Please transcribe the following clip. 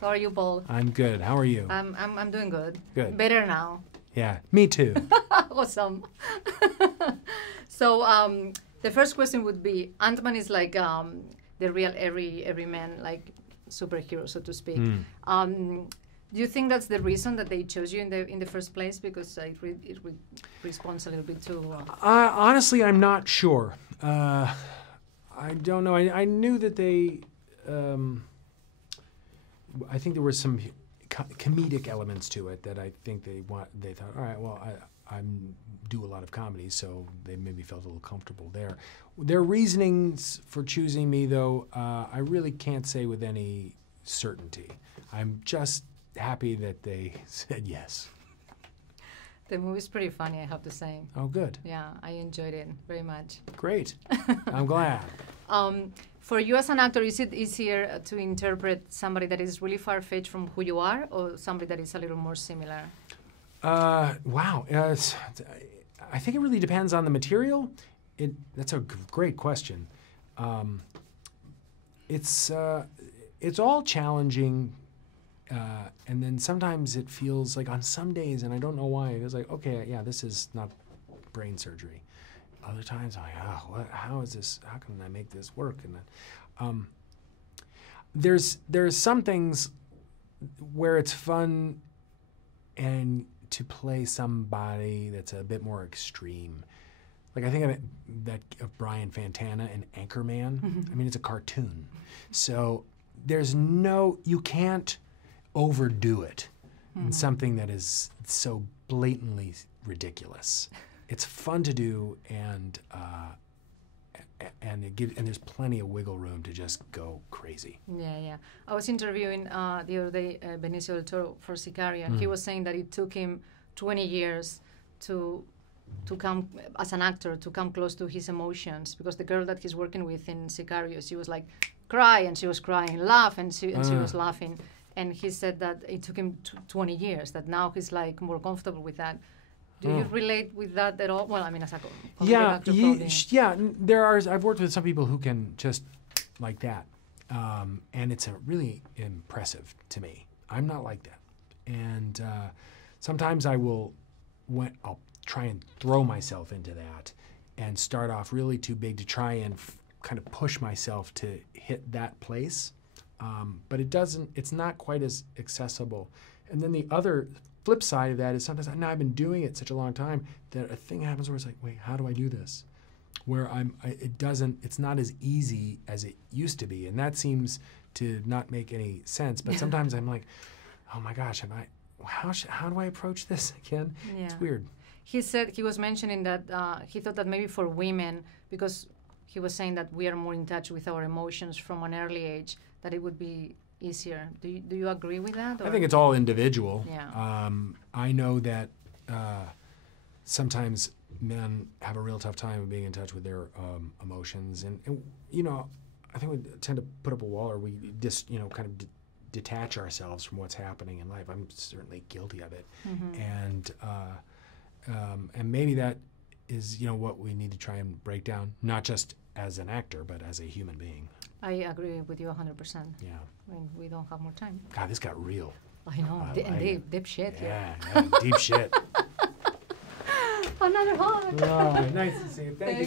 How are you, Paul? I'm good. How are you? I'm doing good. Good. Better now. Yeah, me too. Awesome. So the first question would be, Antman is like the real everyman, like superhero, so to speak. Do you think that's the reason that they chose you in the first place? Because it responds a little bit to... Honestly, I'm not sure. I don't know. I knew that they... I think there were some comedic elements to it that I think they thought, all right, well, I do a lot of comedy, so they maybe felt a little comfortable there. Their reasonings for choosing me, though, I really can't say with any certainty. I'm just happy that they said yes. The movie's pretty funny, I have to say. Oh, good. Yeah, I enjoyed it very much. Great. I'm glad. For you as an actor, is it easier to interpret somebody that is really far-fetched from who you are, or somebody that is a little more similar? Wow. I think it really depends on the material. That's a great question. It's all challenging, and then sometimes it feels like on some days, and I don't know why, it feels like, okay, yeah, this is not brain surgery. Other times I'm like, oh, how is this? How can I make this work? And then, there's some things where it's fun and to play somebody that's a bit more extreme. Like I think of Brian Fantana in Anchorman. I mean, it's a cartoon, so you can't overdo it in something that is so blatantly ridiculous. It's fun to do, and there's plenty of wiggle room to just go crazy. Yeah. I was interviewing the other day Benicio del Toro for Sicario, and he was saying that it took him 20 years to come, as an actor, to come close to his emotions, because the girl that he's working with in Sicario, she was like, cry, and she was crying, laugh, and she was laughing. And he said that it took him 20 years, that now he's like more comfortable with that. Do you relate with that at all? Well, I mean, as a actor, yeah. There are. I've worked with some people who can just like that, and it's really impressive to me. I'm not like that, and sometimes I'll try and throw myself into that, and start off really too big to try and kind of push myself to hit that place, but it's not quite as accessible. And then the other flip side of that is sometimes now I've been doing it such a long time that a thing happens where it's like, wait, how do I do this? Where it's not as easy as it used to be, and that seems to not make any sense. But sometimes I'm like, oh my gosh, how do I approach this again? Yeah. It's weird. He said, he was mentioning that he thought that maybe for women, because he was saying that we are more in touch with our emotions from an early age, that it would be easier. Do you agree with that? Or? I think it's all individual. Yeah. I know that sometimes men have a real tough time being in touch with their emotions, and you know, I think we tend to put up a wall, or we just kind of detach ourselves from what's happening in life. I'm certainly guilty of it, and maybe that is what we need to try and break down, not just as an actor, but as a human being. I agree with you 100%. Yeah. I mean, we don't have more time. God, this got real. I know. Deep shit. Yeah, deep shit. Another hug. Oh, nice to see you. Thank you.